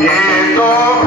ये तो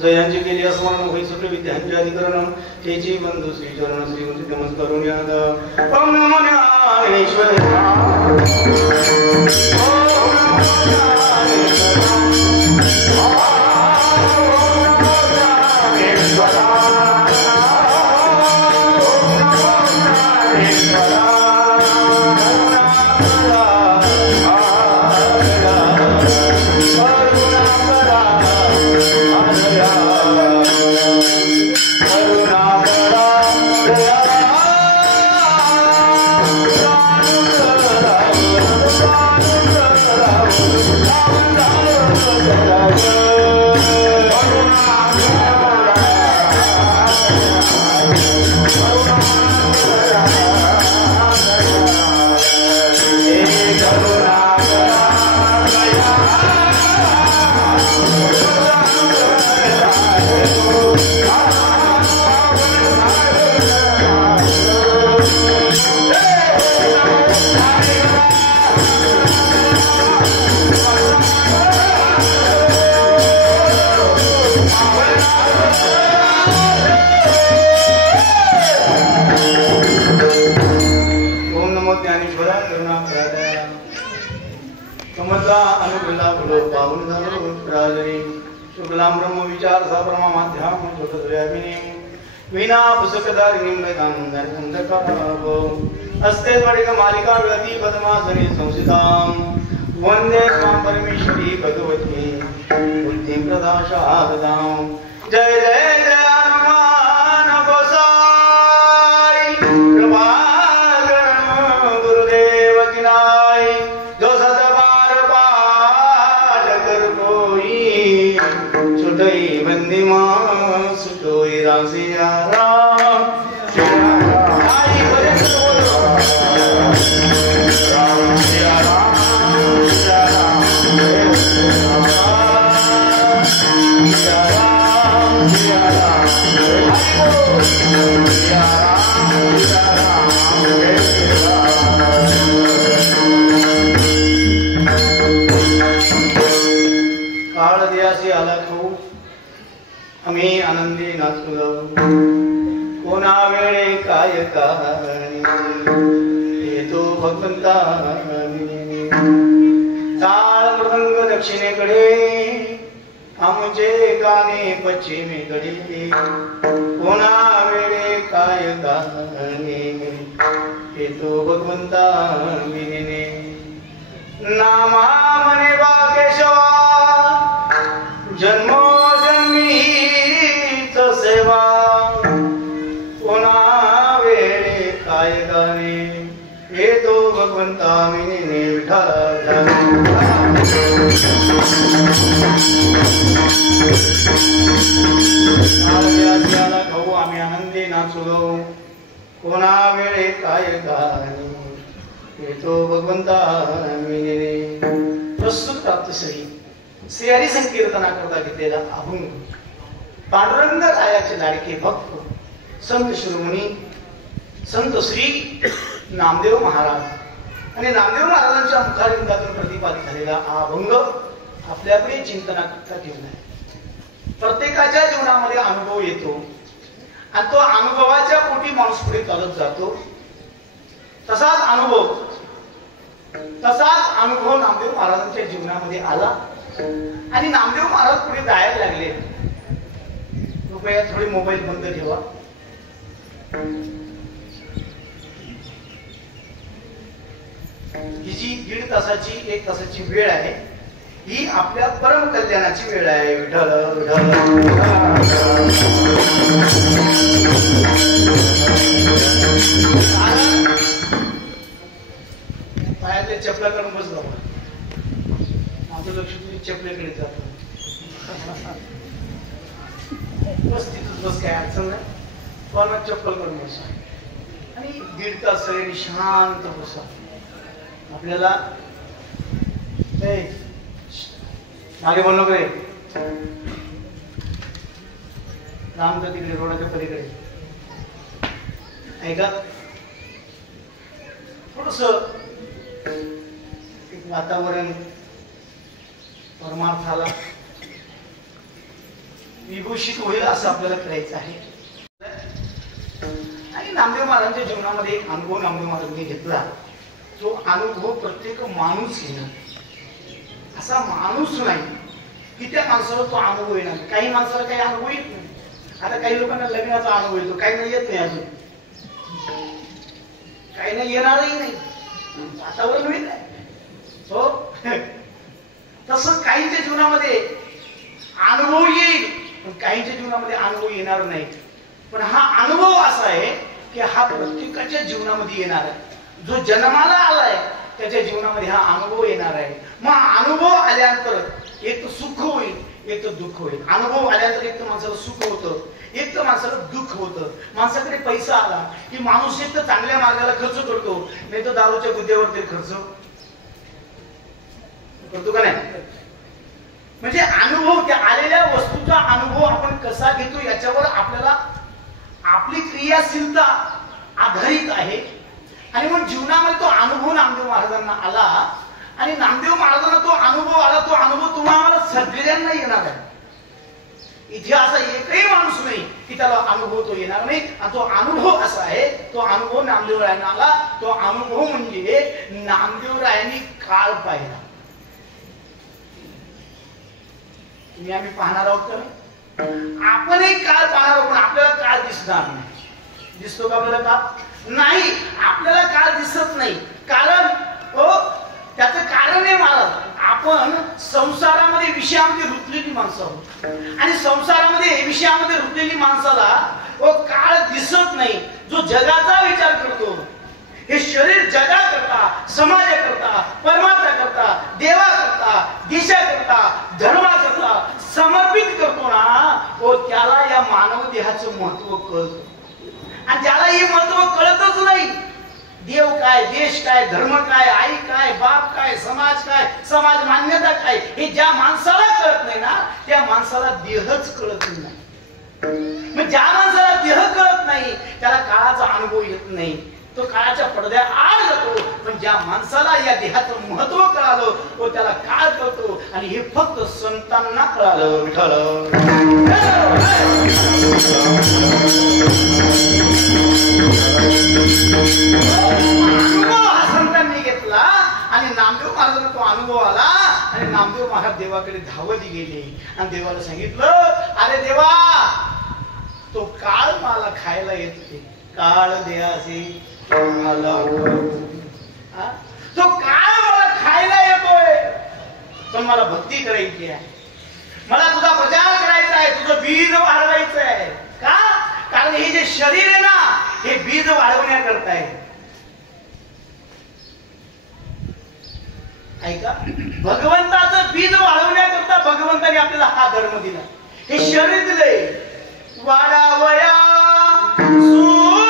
जयांची केली अस्मरण होई सुख विद्यांचे अधिकरण तेची बंधू श्री चरण श्री उचित नमस्कारून याद ओम नमो ज्ञानेश्वराय ओम नमो शुक्लां ब्रह्म विचार सा ब्रह्म माध्याम ज्योतिर्व्यापिनीं वीणा पुस्तकधारिणीं वेदान्तकारावो अस्ते त्वडिक मालिका विलति पद्मासने संस्थितां वन्दे त्वां परमेश्वरी भगवती बुद्धिं प्रदाशाददां जय जय जय हनुमान गोसाई कृपा कर गुरुदेव की नाई जो सतबार पाठ कर कोई छुटई बंदी मां सुटोई रासिया राम आई भजन बोलो राम सिया राम सिया राम सिया राम सिया राम सिया राम काळ दियासी आला तो आम्ही आनंदी नाचलो कोणा वेळे काय कहाणी येतो भगवंता ताळ मृदंग दक्षिणेकडे आमचे गाणे पश्चिमेकडे कोणा वेळे काय गाणे येतो भगवंता विने नामा मने बा केशवा जन्मोजन्मीच सेवा कोणा वेळे काय गाणे येतो भगवंता विने विठ्ठला खाऊ आम्ही आनंदी नाचू गाऊ कोणा वेळे काय गाणे येतो भगवंता विने प्रस्तुत प्राप्त श्री हरी संकीर्तना करता घेतलेला अभंग पांडुरंग रायाचे लाडके भक्त संत शिरोमणी संत श्री नामदेव महाराज आणि नामदेव महाराजांच्या मुखारविंदातून प्रतिपादित झालेला हा अभंग आपल्याकडे चिंतनाकरता घेऊन आहे. प्रत्येकाच्या जीवनामध्ये अनुभव येतो आणि तो अनुभवाच्या पोटी माणूस पुढे चालत जातो. तसाच अनुभव नामदेव महाराजांच्या जीवनामध्ये आला आणि नामदेव महाराज पुढे जायला लागले. कृपया थोडी मोबाईल बंद ठेवा. ही जी 1.5 तासाची 1 तासाची वेळ आहे ही आपल्या परम कल्याणाची वेळ आहे. विठ्ठल पायातल्या चपला करून बस बाबा. माझं लक्ष तुझी चपलेकडे जात बस तिथंच बस काय अडचण नाही. पण चप्पल करून बसा आणि 1.5 तास सगळ्यांनी शांत बसा. आपल्याला मागे बोललो रे रामचं तिकडे रोडाच्या पलीकडे ऐका थोडस वातावरण परमार्थाला विभूषित होईल असं आपल्याला करायचं आहे. आणि नामदेव महाराजांच्या जीवनामध्ये एक अनुभव नामदेव महाराजांनी घेतला. तो अनुभव प्रत्येक माणूस घेणार. असा माणूस नाही की त्या माणसाला तो अनुभव येणार. काही माणसाला काही अनुभव येत नाही. आता काही लोकांना लग्नाचा अनुभव येतो, काही नाही येत नाही, अजून काही नाही येणारही नाही. वातावरण होईल हो तसं काहींच्या जीवनामध्ये अनुभव येईल पण काहींच्या जीवनामध्ये अनुभव येणार नाही. पण हा अनुभव असा आहे की हा प्रत्येकाच्या जीवनामध्ये येणार आहे. जो जन्माला आलाय त्याच्या जीवनामध्ये हा अनुभव येणार आहे. मग अनुभव आल्यानंतर एक तर सुख होईल एक तर दुःख होईल. अनुभव आल्यानंतर एक तर माणसाला सुख होतं एक तर माणसाला दुःख होतं. माणसाकडे पैसा आला की माणूस एक तर चांगल्या मार्गाला खर्च करतो नाही तर दारूच्या गुद्द्यावर तरी खर्च करतो का नाही. म्हणजे अनुभव त्या आलेल्या वस्तूचा अनुभव आपण कसा घेतो याच्यावर आपल्याला आपली क्रियाशीलता आधारित आहे. आणि मग जीवनामध्ये तो अनुभव नामदेव महाराजांना आला आणि नामदेव महाराजांना तो अनुभव आला. तो अनुभव तुम्हाला सगळ्यांना येणार आहे. इथे असा एकही माणूस नाही की त्याला अनुभव तो येणार नाही. आणि तो अनुभव असा आहे तो अनुभव नामदेव रायांना आला. तो अनुभव म्हणजे नामदेव रायांनी काळ पाहिला. तुम्ही आम्ही पाहणार आहोत का? आपणही काळ पाहणार आहोत पण आपल्याला काळ दिसणार नाही. दिसतो का आपल्याला काळ? नाही. आपल्याला काळ दिसत नाही. कारण त्याचं कारण आहे महाराज आपण संसारामध्ये विषयामध्ये रुतलेली माणसं आहोत. आणि संसारामध्ये विषयामध्ये रुतलेली माणसाला काळ दिसत नाही. जो जगाचा विचार करतो हे शरीर जगाकरता समाजाकरता परमार्थाकरता देवाकरता दिशाकरता धर्माकरता समर्पित करतो ना त्याला या मानव देहाचं महत्व कळतं. आणि ज्याला हे महत्व कळतच नाही देव काय देश काय धर्म काय आई काय बाप काय समाज काय समाज मान्यता काय हे ज्या माणसाला कळत नाही ना त्या माणसाला देहच कळत नाही. मग ज्या माणसाला देह कळत नाही त्याला काळाचा अनुभव येत नाही. तो काळाच्या पडद्या आड जातो. पण ज्या माणसाला या देहाचं महत्व कळालं त्याला काळ कळतो. आणि हे फक्त संतांना कळालं. विठ्ठल अनुभव हा संतांनी आणि नामदेव महाराजांना तो अनुभव आला आणि नामदेव महाराज देवाकडे धावत गेले आणि देवाला सांगितलं, अरे देवा, तो काळ मला खायला येते, काळ द्यासे मला, तो काळ मला खायला येतोय, पण मला भक्ती करायची आहे, मला तुझा प्रचार करायचा आहे, तुझं बीज वाढवायचं आहे. का? कारण हे जे शरीर आहे ना, हे बीज वाढवण्याकरता आहे. ऐका, भगवंताचं बीज वाढवण्याकरता भगवंताने आपल्याला हा धर्म दिला, हे शरीर दिले. वाढावया सुख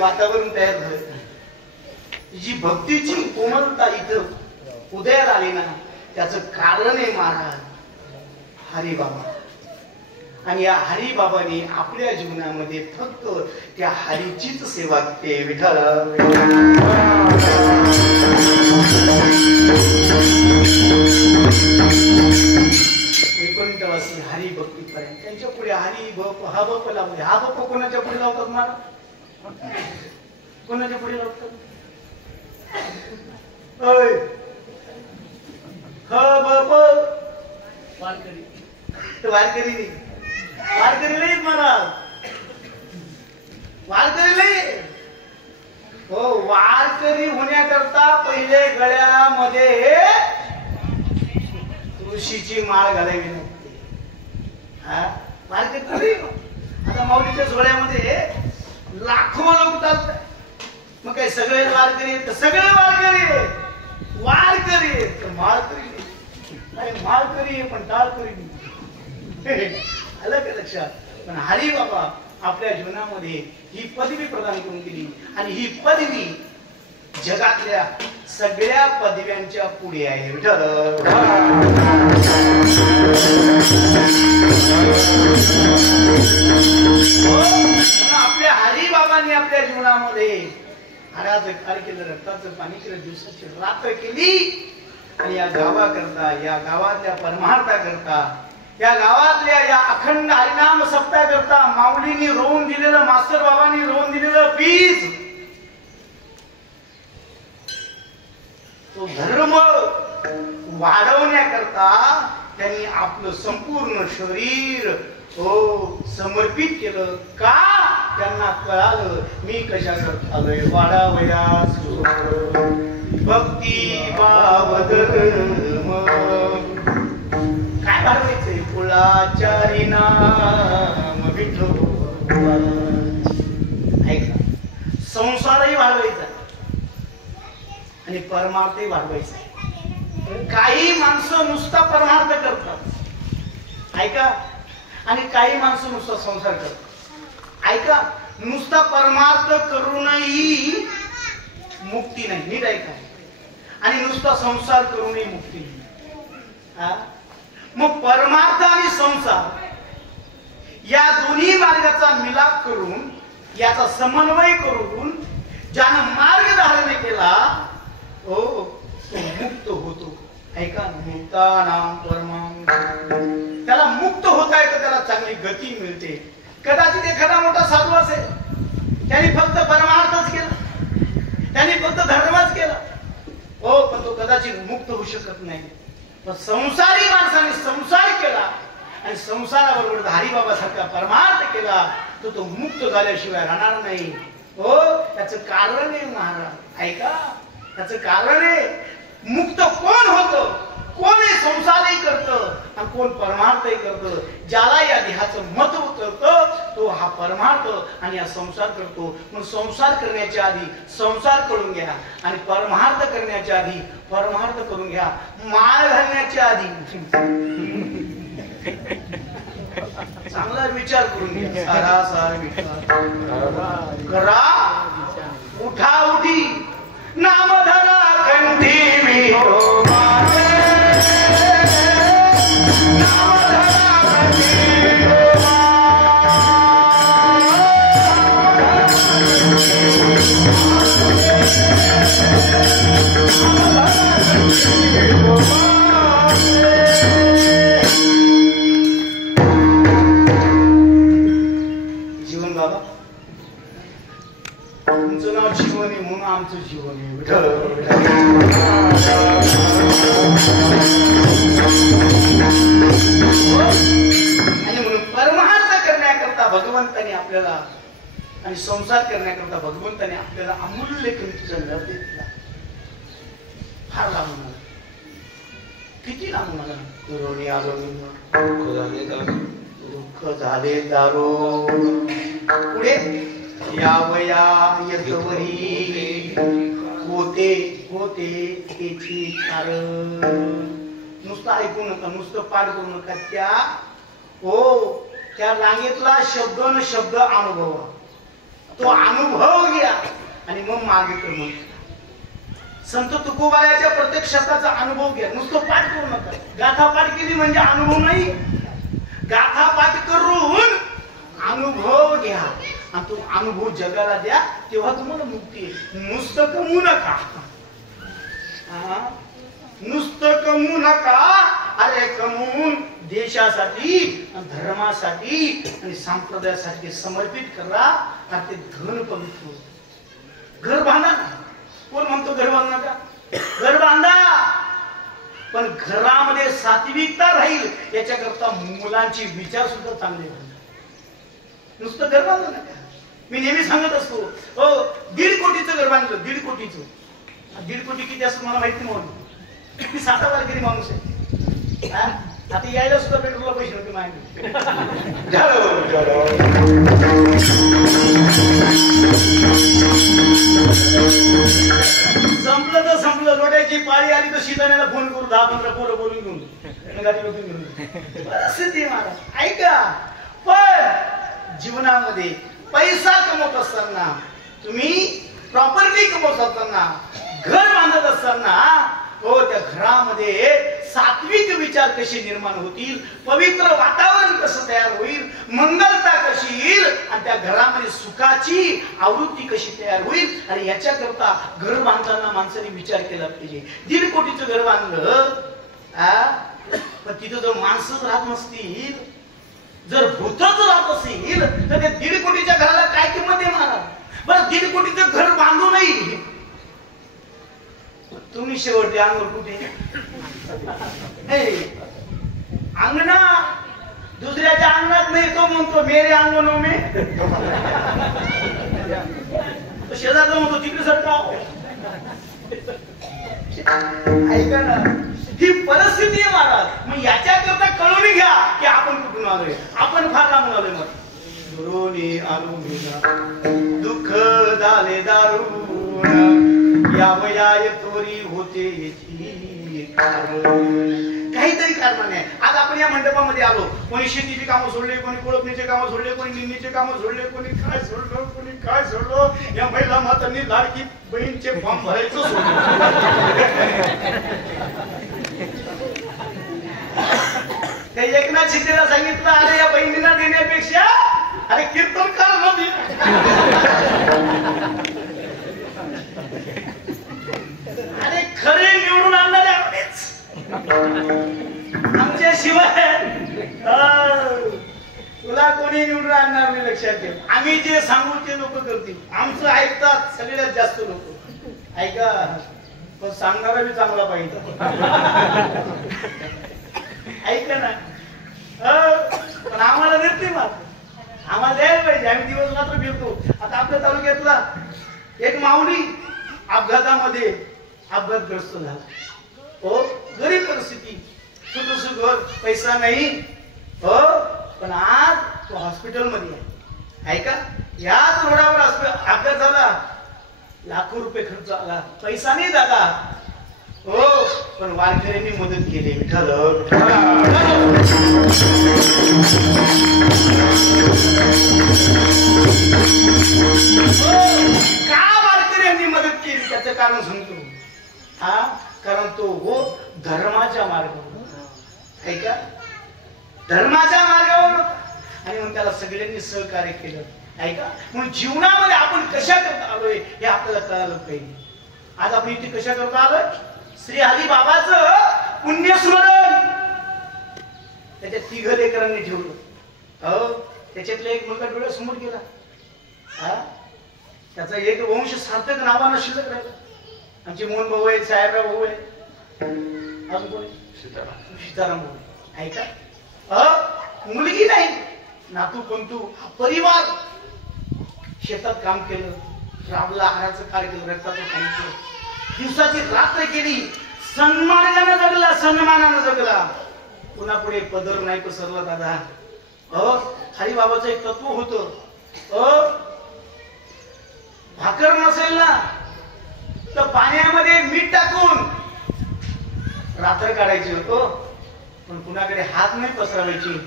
वातावरण तयार झालं, जी भक्तीची कोमलता इथं उदयाला आली ना, त्याचं कारण आहे महाराज हरिबाबा. आणि या हरिबाबाने आपल्या जीवनामध्ये फक्त त्या हरीचीच सेवा केली. विठ्ठल वैकुंठवासी हरी भक्ती पर्यंत त्यांच्या पुढे हरी बप हा बप लावले. हा बप कोणाच्या पुढे लावतात मला? कोणाच्या पुढे लावतात? वारकरी नाही महाराज, वारकरी नाही. हो, वारकरी होण्याकरता पहिले गळ्यामध्ये तुळशीची माळ घालावी लागते. वारकरी आता माऊलीच्या सोहळ्यामध्ये लाखो लोक चालतात, मग काय सगळे वारकरी? सगळे वारकरी, वारकरी माळकरी नाही, माळकरी पण टाळकरी नाही. आलं का लक्षात? पण हरी बाबा आपल्या जीवनामध्ये ही पदवी प्रदान करून दिली आणि ही पदवी जगातल्या सगळ्या पदव्यांच्या पुढे आहे. आपल्या हरी बाबांनी आपल्या जीवनामध्ये हाडाचं खार केलं, रक्ताचं पाणी केलं, दिवसाची रात्र केली आणि या गावाकरता, या गावातल्या परमार्था करता, या गावातल्या या अखंड हरिनाम सप्ताह करता माऊलींनी रोवून दिलेलं, मास्तर बाबांनी रोवून दिलेलं बीज, तो धर्म वाढवण्याकरता त्यांनी आपलं संपूर्ण शरीर समर्पित केलं. का? त्यांना कळालं मी कशासाठी आलोय. वाढावयास भक्ती भाव धर्म, काय वाढवायचंय? कुळाचारी नाम विठोबा. ऐका, संसारही वाढवायचा आणि परमार्थही वाढवायचा. काही माणसं नुसता परमार्थ करतात, ऐका, आणि काही माणसं नुसता संसार करतात. ऐका, नुसता परमार्थ करूनही मुक्ती नाही, नीट ऐका, आणि नुसता संसार करूनही मुक्ती नाही. मग परमार्थ आणि संसार या दोन्ही मार्गाचा मिलाप करून, याचा समन्वय करून ज्यानं मार्ग धारण केला तो मुक्त होतो. ऐका, मुक्तानां परमां, त्याला मुक्त होता येतं, त्याला चांगली गती मिळते. कदाचित एखादा मोठा साधू असेल, त्यांनी फक्त परमार्थच केला, त्यांनी फक्त धर्मच केला, हो, पण तो कदाचित मुक्त होऊ शकत नाही. पण संसारी माणसाने संसार केला आणि संसाराबरोबर हरिबाबा सारखा परमार्थ केला तर तो मुक्त झाल्याशिवाय राहणार नाही. हो, त्याचं कारण आहे महाराज, ऐका, त्याचं कारण आहे. मुक्त कोण होतं, कोण हे संसारही करतं आणि कोण परमार्थही करतं. ज्याला या देहाचं महत्व करतं तो हा परमार्थ आणि हा संसार करतो. म्हणून संसार करण्याच्या आधी संसार करून घ्या आणि परमार्थ करण्याच्या आधी परमार्थ करून घ्या. माळ घालण्याच्या आधी चांगला विचार करून घ्या. सारासार विचार करा. उठा उठी नाम धरा कंठी विठोबा. जीवन बाबा, तुमचं नाव जीवन आहे म्हणून आमचं जीवन आहे. आणि म्हणून परमार्थ करण्याकरता भगवंताने आपल्याला आणि संसार करण्याकरता भगवंताने आपल्याला अमूल्य किमतीचा लढ दिला. फार लांबून आला, किती लांबून आला. दुरोणी आलो, दुःख झाले दारो, पुढे यावया यतवरी होते होते त्याची कारण. नुसतं ऐकू नका, नुसतं पाठ करू नका. त्या हो, त्या रांगेतला शब्द न शब्द अनुभवा, तो अनुभव घ्या आणि मग मागे कर. मग संत तुकोबाराच्या प्रत्येक शब्दाचा अनुभव घ्या. नुसतं पाठ करू नका. गाथा पाठ केली म्हणजे अनुभव नाही. गाथा पाठ करून अनुभव घ्या आणि तो अनुभव जगाला द्या, तेव्हा तुम्हाला मुक्ती आहे. नुसतं कमवू नका, नुसतं कमवू नका. अरे कमवून देशासाठी, धर्मासाठी आणि संप्रदायासाठी समर्पित करा. ते धन पवित्र होतं. घर बांधा. कोण म्हणतो घर बांधू नका? घर बांधा, पण घरामध्ये सात्विकता राहील याच्याकरता मुलांची विचार सुद्धा चांगले होईल. नुसतं घर बांधू नका. मी नेहमी सांगत असतो, हो 1.5 कोटीचं घर बांधलं. 1.5 कोटीचं. 1.5 कोटी किती असं मला माहिती नव्हतं. मी 7 वारकरी माणूस आहे. आता यायला सुद्धा पेट्रोलला पैसे नव्हते माहिती. संपलं तर संपलं. लोटायची पाळी आली तर शिताण्याला फोन करू, 10-15 पोरं बोलून घेऊन परिस्थिती महाराज. ऐका, पण जीवनामध्ये पैसा कमवत असताना, तुम्ही प्रॉपर्टी कमवत असताना, घर बांधत असताना, हो त्या घरामध्ये सात्विक विचार कसे निर्माण होतील, पवित्र वातावरण कसं तयार होईल, मंगलता कशी येईल आणि त्या घरामध्ये सुखाची आवृत्ती कशी तयार होईल. आणि याच्याकरता घर बांधताना माणसाने विचार केला पाहिजे. 1.5 कोटीचं घर बांधलं, पण तिथं जर माणसंच राहत नसतील, जर भूतच राहत असेल तर त्या 1.5 कोटीच्या घराला काय किंमत आहे महाराज? बरं 1.5 कोटीचं घर बांधू नाही, तुम्ही शेवटचे अंगण कुठे? अंगणा दुसऱ्याच्या अंगणात नाही. तो म्हणतो मेरे अंगणों में, शेजारचा म्हणतो तिकडे सरकाव. ऐका ना, ही परिस्थिती आहे महाराज. मग याच्याकरता कळून घ्या की आपण कुठून आलोय. आपण फार लांबून आलोय. मग दुरोणी आलो दुःख झाले दारुण, यावयाय तोरी होते काहीतरी कारण नाही. आज आपण या मंडपामध्ये आलो, कोणी शेतीची कामं सोडले, कोणी कोळपणीचे कामं सोडले, कोणी निंदीचे कामं सोडले, कोणी काय सोडलं, कोणी काय सोडलं. या महिला मातांनी लाडकी बहीणचे फॉर्म भरायचं सोडलं. त्या एकनाथ शिंदेला सांगितलं, अरे या बहिणीला देण्यापेक्षा अरे कीर्तनकार नव्हती. अरे खरे निवडून आणणारे आपलेच, आमच्या शिवाय तुला कोणी निवडून आणणार नाही. लक्षात ठेव, आम्ही जे सांगू ते लोक करतील. आमचं ऐकतात सगळ्यात जास्त लोक. ऐका, पण सांगणारा बी चांगला पाहिजे. ऐका ना, पण आम्हाला देत नाही मात्र, आम्हाला द्यायला पाहिजे. आम्ही दिवस मात्र फिरतो. आता आपल्या तालुक्यातला एक माऊली अपघातामध्ये अपघातग्रस्त झाला. हो, गरीब परिस्थिती, छोटस घर, पैसा नाही. हो, पण आज तो हॉस्पिटल मध्ये आहे. ऐका, याच रोडावर अपघात झाला, लाखो रुपये खर्च आला, पैसा नाही दादा. हो, पण वारकऱ्यांनी मदत केली. विठ्ठल का वारकऱ्यांनी मदत केली त्याचं कारण सांगतो. हा, कारण तो हो धर्माच्या मार्गावर. ऐका, धर्माच्या मार्गावर होता आणि मग त्याला सगळ्यांनी सहकार्य केलं. ऐका, म्हणून जीवनामध्ये आपण कशा करता आलोय हे आपल्याला कळालं पाहिजे. आज आपण इथे कशा करता आलोय? श्री हरी बाबाचं पुण्यस्मरण त्याच्या 3 लेकरांनी ठेवलं. हो, त्याच्यातला एक मुलगा डोळ्यासमोर गेला. हा, त्याचा एक वंश सार्थक नावानं शिल्लक राहिला. आमचे मोहन भाऊ आहेत, साहेबराव भाऊ आहेत, अजून कोणी सीताराम भाऊ. ऐका, मुलगी नाही, नातू पंतू, हा परिवार शेतात काम केलं, राबला, आहाराचं कार्य केलं, रक्ताचं काम केलं, दिवसाची रात्र केली, सन्मानानं जगला, सन्मानानं जगला. पुन्हा पुढे पदर नाही पसरला दादा. हरिबाबाचं एक तत्व होतं, भाकर नसेल ना तर पाण्यामध्ये मीठ टाकून रात्र काढायची होतो, पण कुणाकडे हात नाही पसरवायची.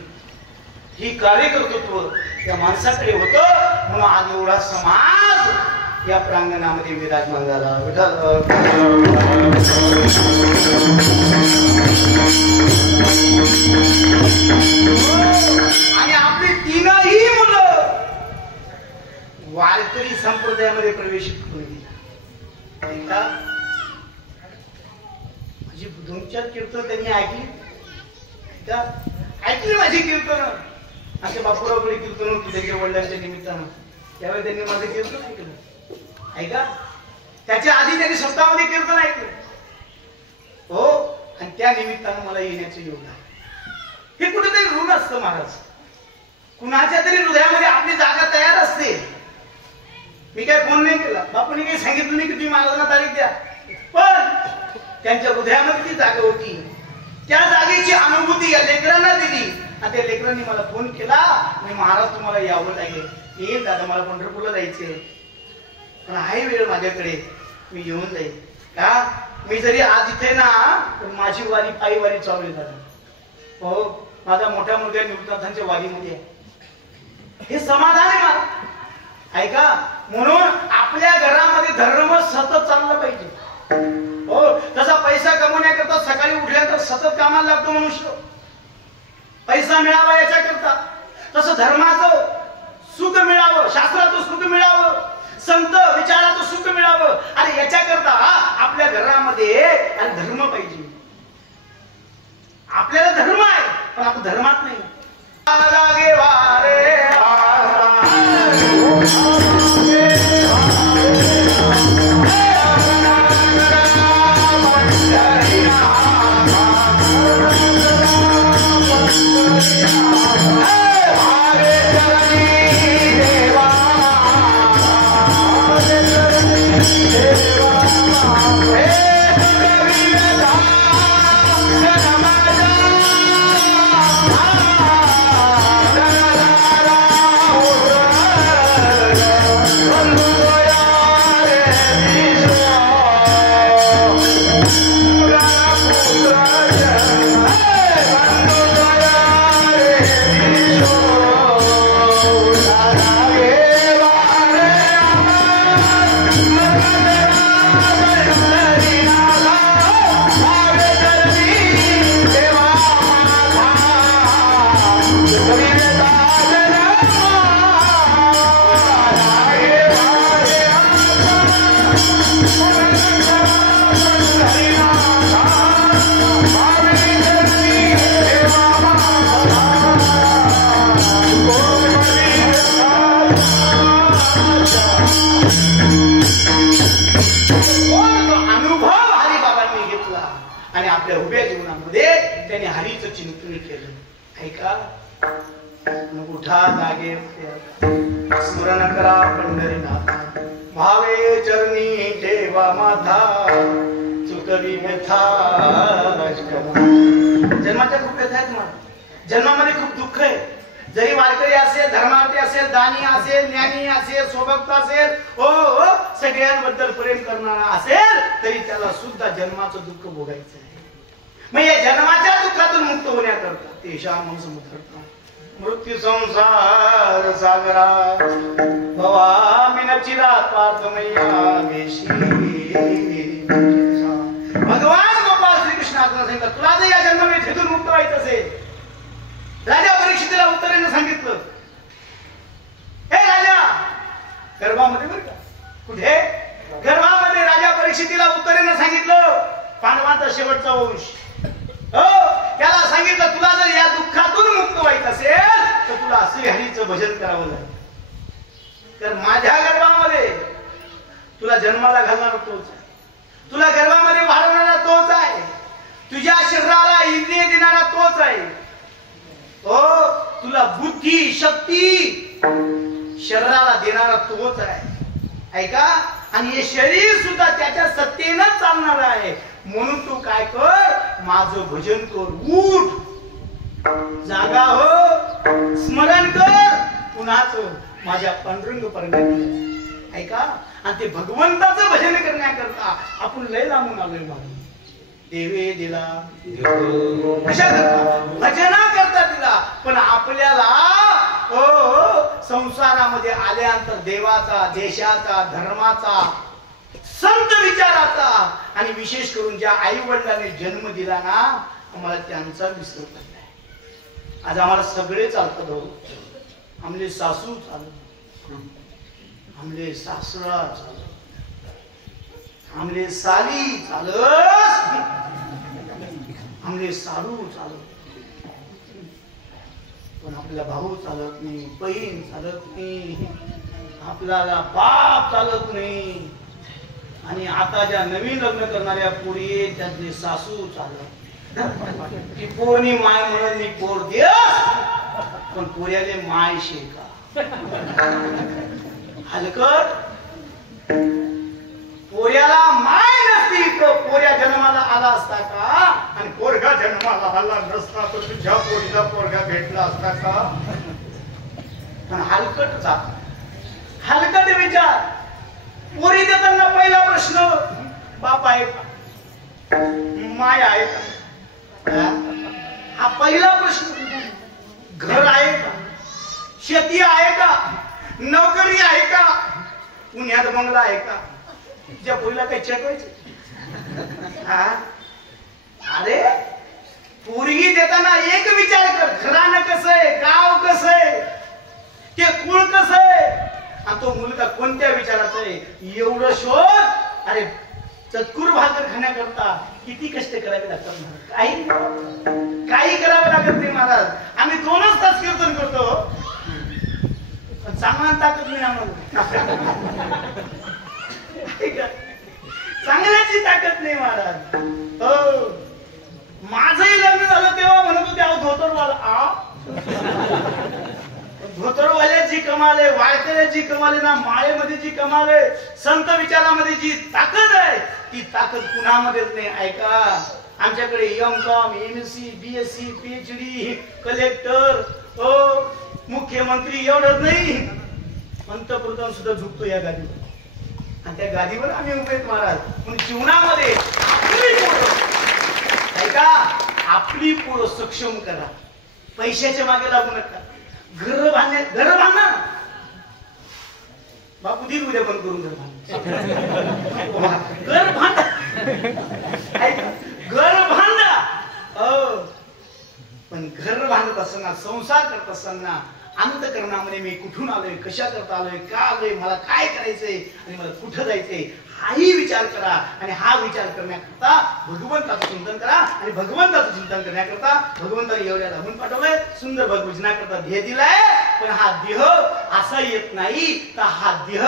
ही कार्यकर्तृत्व त्या माणसाकडे होतं, म्हणून आज एवढा समाज या प्रांगणामध्ये विराजमान झाला. आणि आपली 3ही मुलं वारकरी संप्रदायामध्ये प्रवेश करून दिला. माझी 2-4 कीर्तन त्यांनी ऐकली माझी कीर्तन. आमच्या बापूरावकडे कीर्तन होती त्यांच्या वडिलांच्या निमित्तानं, त्यावेळी त्यांनी माझं कीर्तन ऐकलं. ऐका, त्याच्या आधी त्यांनी स्वतःमध्ये कीर्तन ऐकलं. हो, आणि त्या निमित्तानं मला येण्याचं योग आहे. हे कुठेतरी ऋण असतं महाराज. कुणाच्या तरी हृदयामध्ये आपली जागा तयार असते. मी काय फोन नाही केला, बापूंनी काही सांगितलं नाही की तुम्ही महाराजांना तारीख द्या, पण त्यांच्या हृदयामध्ये ती जागा होती. त्या जागेची अनुभूती या लेकरांना दिली आणि त्या लेकरांनी मला फोन केला, मी महाराज तुम्हाला यावं लागेल. येईल दादा, मला पंढरपूरला जायचंय, पण आहे वेळ माझ्याकडे, मी येऊन जाईल. का मी जरी आज इथे ना, पण माझी वारी पायी वारी चालू आहे दादा. हो, माझा मोठ्या मुलगा निवृत्तांच्या वारीमध्ये आहे. हे समाधान आहे मला. ऐका, म्हणून आपल्या घरामध्ये धर्म सतत चालला पाहिजे. हो, तसा पैसा कमवण्याकरता सकाळी उठल्यानंतर सतत कामाला लागतो मनुष्य, पैसा मिळावा याच्याकरता. तसं धर्माचं सुख मिळावं, शास्त्राचं सुख मिळावं, संत विचाराचं सुख मिळावं, आणि याच्याकरता आपल्या घरामध्ये आणि धर्म पाहिजे. आपल्याला धर्म आहे, पण आपण धर्मात नाही. अनुभव चिंतन केलं. ऐका, मग उठा जागे, स्मरण करा पंढरीनाथा, भावे चरणी ठेवा माथा, चुकवी व्यथा. जन्माच्या खूप व्यथा आहेत मला, जन्मामध्ये खूप दुःख आहे. जरी वारकरी असेल, धर्मार्थी असेल, दानी असेल, ज्ञानी असेल, स्वभक्त असेल, हो हो सगळ्यांबद्दल प्रेम करणारा असेल, तरी त्याला सुद्धा जन्माचं दुःख भोगायचं आहे. मग या जन्माच्या दुःखातून मुक्त होण्याकरता तेषां समुद्रता मृत्यू संसार सागरा भवामी न चिरात पार्थमय्या वेशी. भगवान गोपाळ श्रीकृष्ण आपल्याला सांगितलं, तुला जर या जन्मव्यथेतून मुक्त व्हायचं असेल, राजा परीक्षितीला उत्तरेनं सांगितलं, हे राजा, गर्भामध्ये बरं का, कुठे गर्भामध्ये राजा परीक्षितीला उत्तरेनं सांगितलं, पांडवांचा शेवटचा वंश, हो त्याला सांगितलं, तुला जर या दुःखातून मुक्त व्हायचं असेल तर तुला श्रीहरीचं भजन करावं लागेल. तर माझ्या गर्भामध्ये तुला जन्माला घालणारा तोच आहे, तुला गर्भामध्ये वाढवणारा तोच आहे, तुझ्या शरीराला इंद्रिय देणारा तोच आहे, हो तुला बुद्धी शक्ती शरीराला देणारा तोच आहे. ऐका, आणि हे शरीर सुद्धा त्याच्या सत्तेनं चालणार आहे. म्हणून तू काय कर, माझं भजन कर, उठ, जागा हो, स्मरण कर पुन्हाच माझ्या पांडुरंग परमेश्वर. ऐका, आणि ते भगवंताचं भजन करण्याकरता आपण लय लांबून आलोय. मागून देवे दिला कशा करता, भजना करता दिला, पण आपल्याला हो संसारामध्ये आल्यानंतर देवाचा, देशाचा, धर्माचा, संत विचाराचा आणि विशेष करून ज्या आई वडिलांनी जन्म दिला ना, आम्हाला त्यांचा विसर पडलाय. आज आम्हाला सगळे चालतात हो, आमले सासू चालत, आमले सासरा चालत, आमले साली चालत, आमले साडू चालत, पण आपला भाऊ चालत नाही, बहीण चालत नाही, आपल्याला बाप चालत नाही. आणि आता ज्या नवीन लग्न करणाऱ्या पोरी त्यातली सासू चालत, ती पोरनी माय म्हणून मी पोर दे, पण पोऱ्याले माय शेका हलकट. पोऱ्याला माय नसती तर पोऱ्या जन्माला आला असता का, आणि पोरगा जन्माला आला नसता तर तुझ्या पोरीला पोरगा भेटला असता का. पण हलकट जात, हलकट विचार. पोरी देताना पहिला प्रश्न, बाप आहे का, माय आहे का, हा पहिला प्रश्न. घर आहे का, शेती आहे का, नोकरी आहे का, पुण्यात बंगला आहे का. तुझ्या पोरीला काही चेक व्हायचे. अरे पोरगी देताना एक विचार कर, घराणं कसं आहे, गाव कसं आहे, ते कुळ कसं आहे, आणि तो मुलगा कोणत्या विचाराचा आहे एवढं शोध. अरे चतकुर भाकर खाण्याकरता किती कष्ट करावे लागतात, काही करावं लागत नाही महाराज. आम्ही 2च तास कीर्तन करतो, पण चांगला ताकद नाही आम्हाला, चांगल्याची ताकद नाही महाराज. हो माझंही लग्न झालं तेव्हा म्हणत होते, अहो धोतरवाला, धोतरवाल्याची कमाल आहे, वाळकऱ्याची कमाल आहे ना, माळेमध्ये जी कमाल आहे, संत विचारामध्ये जी ताकद आहे, ती ताकद कुणामध्येच नाही. ऐका, आमच्याकडे M.Com, MSc, BSc, PhD, collector, हो मुख्यमंत्री एवढंच नाही, पंतप्रधान सुद्धा झुकतो या गादीवर, आणि त्या गादीवर आम्ही उभे महाराज. पण जीवनामध्ये ऐका, आपली पोरं सक्षम करा, पैशाच्या मागे लागू नका. घर बांधा, बापू दिन उद्या बंद करून घर बांधा, घर बांधा. पण घर बांधत असताना, संसार करत असताना अंतःकरणामध्ये मी कुठून आलोय, कशा करता आलोय, का आलोय, मला काय करायचंय आणि मला कुठं जायचंय, हाही विचार करा. आणि हा विचार करण्याकरता भगवंताचं चिंतन करा, आणि भगवंताचं चिंतन करण्याकरता भगवंताने एवढ्या लाभून पाठवलंय, सुंदर भगवजनाकरता देह दिलाय. पण हा देह असा येत नाही, तर हा देह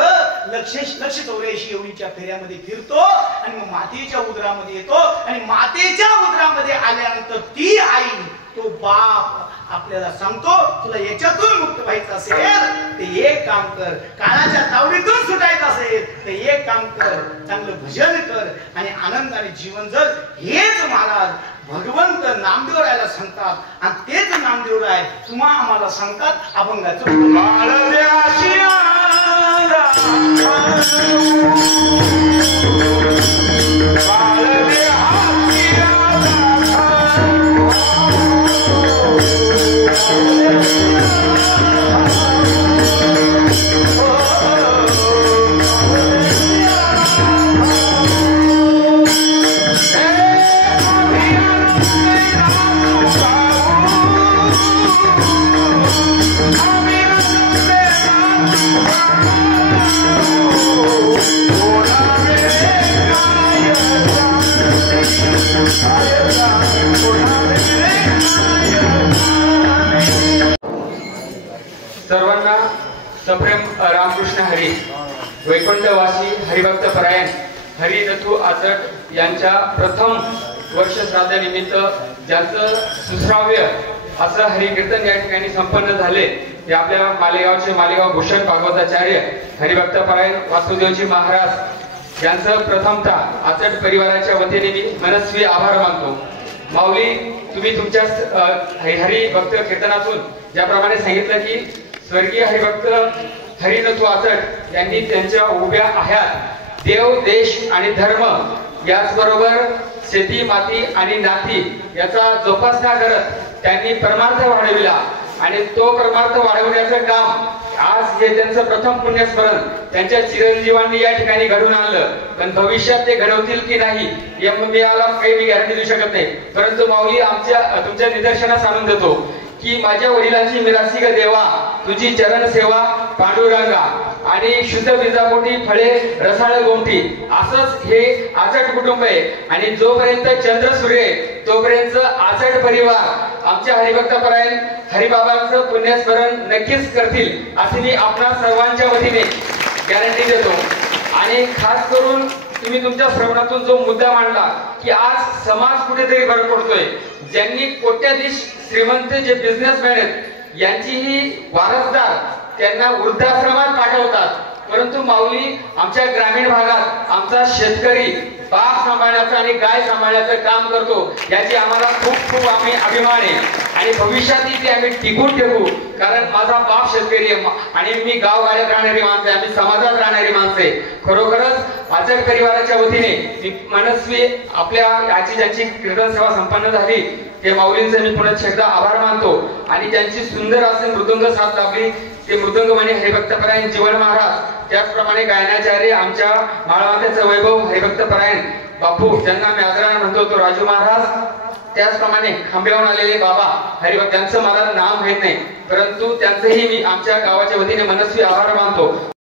184 एवढीच्या फेऱ्यामध्ये फिरतो, आणि मग मातेच्या उदरामध्ये येतो, आणि मातेच्या उदरामध्ये आल्यानंतर ती आई तो बाप आपल्याला सांगतो, तुला याच्यातून मुक्त व्हायचं असेल ते एक काम कर, काळाच्या तावडीतून सुटायचं असेल ते एक काम कर, चांगलं भजन कर आणि आनंदाने जीवन जग. हेच महाराज भगवंत नामदेवरायाला सांगतात आणि तेच नामदेवराय तुम्हा आम्हाला सांगतात अभंगाचं. सर्वांना सप्रेम रामकृष्ण हरी. वैकुंठवासी हरिभक्त परायण हरी नथू आचट यांच्या प्रथम वर्ष श्राद्धानिमित्त ज्यांचं सुश्राव्य असं हरिकीर्तन या ठिकाणी संपन्न झाले ते आपल्या मालेगावचे मालेगाव भूषण भागवताचार्य हरिभक्त परायण वासुदेवजी महाराज यांचं प्रथमतः आचट परिवाराच्या वतीने मी मनस्वी आभार मानतो. माऊली, तुम्ही तुमच्या हरिभक्त कीर्तनातून ज्याप्रमाणे सांगितलं की स्वर्गीय हरिभक्त हरिनथू आचट यांनी त्यांच्या उभ्या आह्यात देव, देश आणि धर्म याचबरोबर शेती, माती आणि नाती याचा जोपासना करत त्यांनी परमार्थ वाढविला आणि तो परमार्थ वाढवण्याचं काम आज हे त्यांचं प्रथम पुण्यस्मरण त्यांच्या चिरंजीवांनी या ठिकाणी घडून आणलं. पण भविष्यात ते घडवतील की नाही याला काही मी गॅरंटी देऊ शकत नाही. परंतु माऊली, तुमच्या निदर्शनास आणून देतो की माझ्या वडिलांची मिरासी ग देवा, तुझी चरण सेवा पांडुरंगा आणि शुद्ध बीजापोटी फळे रसाळ गोमटी, असंच हे आचट कुटुंब आहे. आणि जोपर्यंत चंद्र सूर्य तोपर्यंत आचट परिवार आमच्या हरिभक्त परायण हरिबाबांचं पुण्यस्मरण नक्कीच करतील अशी मी आपणा सर्वांच्या वतीने गॅरंटी देतो. आणि खास करून तुम्ही तुमच्या श्रवणातून जो मुद्दा मांडला की आज समाज कुठेतरी भर पडतोय, ज्यांनी कोट्याधीश श्रीमंत जे बिझनेसमॅन आहेत यांचीही वारसदार त्यांना वृद्धाश्रमात पाठवतात, परंतु माऊली आमच्या ग्रामीण भागात आमचा शेतकरी बाग सांभाळण्याचं आणि गाय सांभाळण्याचं काम करतो, याची आम्हाला खूप खूप आम्ही अभिमान आहे आणि भविष्यातही ते आम्ही टिकून ठेवू. कारण माझा बाप शेतकरी आहे आणि मी गावगाड्यात राहणारी माणसं आहे, आम्ही समाजात राहणारी माणसं आहे. खरोखरच आचट परिवाराच्या वतीने मी मनस्वी आपल्या याची ज्यांची कीर्तन सेवा संपन्न झाली ते माऊलींचे मी पुन्हा एकदा आभार मानतो. आणि ज्यांची सुंदर असे मृदुंग साथ लाभली ते मृदुंगमणी हरिभक्त परायण जीवन महाराज, त्याचप्रमाणे गायनाचार्य आमच्या माळवात्याचं वैभव हरिभक्त परायण बापू ज्यांना मी आदराने म्हणतो तो राजू महाराज, त्याचप्रमाणे खांब्यावरून आलेले बाबा हरिभक्त, त्यांचं मला नाव माहित नाही परंतु त्यांचेही मी आमच्या गावाच्या वतीने मनस्वी आभार मानतो.